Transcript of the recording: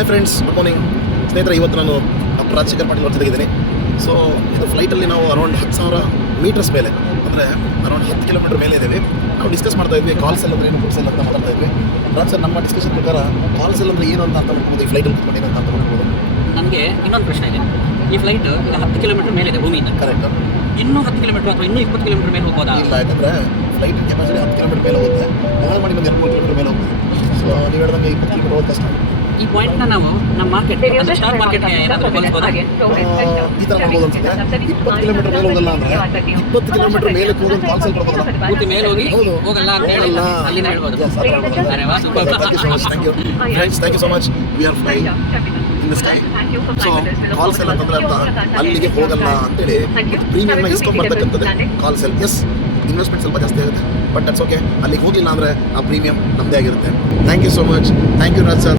Hi friends, good morning ಸ್ನೇಹಿತರೆ. ಇವತ್ತು ನಾನು ರಾಜಶೇಖರ್ ಪಾಟೀಲ್ ಅವ್ರ ಜೊತೆಗಿದ್ದೀನಿ. ಸೊ ಇದು ಫ್ಲೈಟಲ್ಲಿ ನಾವು ಅರೌಂಡ್ 10,000 ಮೀಟರ್ಸ್ ಮೇಲೆ, ಅಂದರೆ ಅರೌಂಡ್ 10 ಕಿಲೋಮೀಟರ್ ಮೇಲೆ ಇದ್ದೀವಿ. ನಾವು ಡಿಸ್ಕಸ್ ಮಾಡ್ತಾ ಇದ್ವಿ ಕಾಲ್ ಸೆಲ್ ಅಂದರೆ ಏನು, ಫುಡ್ ಸೆಲ್ ಅಂತ ಮಾತಾಡ್ತಾ ಇದ್ವಿ. ರಾಜ್ ಸರ್, ನಮ್ಮ ಡಿಸ್ಕಷನ್ ಪ್ರಕಾರ ಕಾಲ್ ಸೆಲ್ ಅಂದರೆ ಏನು ಅಂತ ಮಾಡ್ಬೋದು, ಈ ಫ್ಲೈಟಲ್ಲಿ ಕುತ್ಕೊಂಡು ಏನಂತ ಮಾಡ್ಬೋದು. ನನಗೆ ಇನ್ನೊಂದು ಪ್ರಶ್ನೆ ಇದೆ. ಈ ಫ್ಲೈಟ್ ಈಗ 10 ಕಿಲೋಮೀಟರ್ ಮೇಲಿದೆ ಭೂಮಿಯಿಂದ. ಕರೆಕ್ಟ್. ಇನ್ನೂ 10 ಕಿಲೋಮೀಟರ್ ಅಥವಾ ಇನ್ನೂ 20 ಕಿಲೋಮೀಟರ್ ಮೇಲೆ ಹೋಗ್ಬೋದಾ? ಇಲ್ಲ, ಯಾಕಂದರೆ ಫ್ಲೈಟ್ ಕೆಪಾಸಿಟಿ 10 ಕಿಲೋಮೀಟರ್ ಮೇಲೆ ಹೋಗುತ್ತೆ. ಯಾವಾಗ ಮಾಡಿ ಒಂದು 2-3 ಕಿಲೋಮೀಟರ್ ಮೇಲೆ ಹೋಗ್ಬೋದು. ಸೊ ನೀವು ಹೇಳ್ದಂಗೆ 20 ಕಿಲೋಮೀಟರ್ ಹೋಗೋದು ಕಷ್ಟ. ಈ ಪಾಯಿಂಟ್ನ ನಾವು ನಮ್ಮ ಮಾರ್ಕೆಟ್ ಅಂದರೆ ಸ್ಟಾಕ್ ಮಾರ್ಕೆಟ್ಗೆ ಏನಾದರೂ ಹೋಲಿಸ್ಬೋದಾ? ಈ ಥರ ಮಾಡ್ಬೋದು ಅನ್ಸುತ್ತೆ. 20 ಕಿಲೋಮೀಟರ್ ಮೇಲೆ ಹೋಗಲ್ಲ ಅಂದರೆ 20 ಕಿಲೋಮೀಟರ್ ಮೇಲೆ ಹೋಗೋದು ಕಾಲ್ ಸೆಲ್ ಕೊಡ್ಬೋದಲ್ಲ. ಪೂರ್ತಿ ಮೇಲೆ ಹೋಗಿ ಹೌದು. ಹೋಗಲ್ಲ ಅಂತ ಹೇಳಿಲ್ಲ, ಅಲ್ಲಿಂದ ಹೇಳ್ಬೋದು. ಅರೆ ವಾ, super. Thank you so much. Thank you. Friends, thank you so much. We are flying in the sky. So call cell ಅಂತಂದ್ರೆ ಅರ್ಥ ಅಲ್ಲಿಗೆ ಹೋಗಲ್ಲ ಅಂತೇಳಿ ಪ್ರೀಮಿಯಮ್ನ ಇಸ್ಕೊಂಡ್ಬರ್ತಕ್ಕಂಥದ್ದು ಕಾಲ್ ಸೆಲ್. ಎಸ್, ಇನ್ವೆಸ್ಟ್ಮೆಂಟ್ ಸ್ವಲ್ಪ ಜಾಸ್ತಿ ಆಗುತ್ತೆ, ಬಟ್ ದಟ್ಸ್ ಓಕೆ. ಅಲ್ಲಿಗೆ ಹೋಗಲಿಲ್ಲ ಅಂದರೆ ಆ ಪ್ರೀಮಿಯಮ್ ನಮ್ಮದೇ ಆಗಿರುತ್ತೆ. Thank you so much. Thank you Raj sir.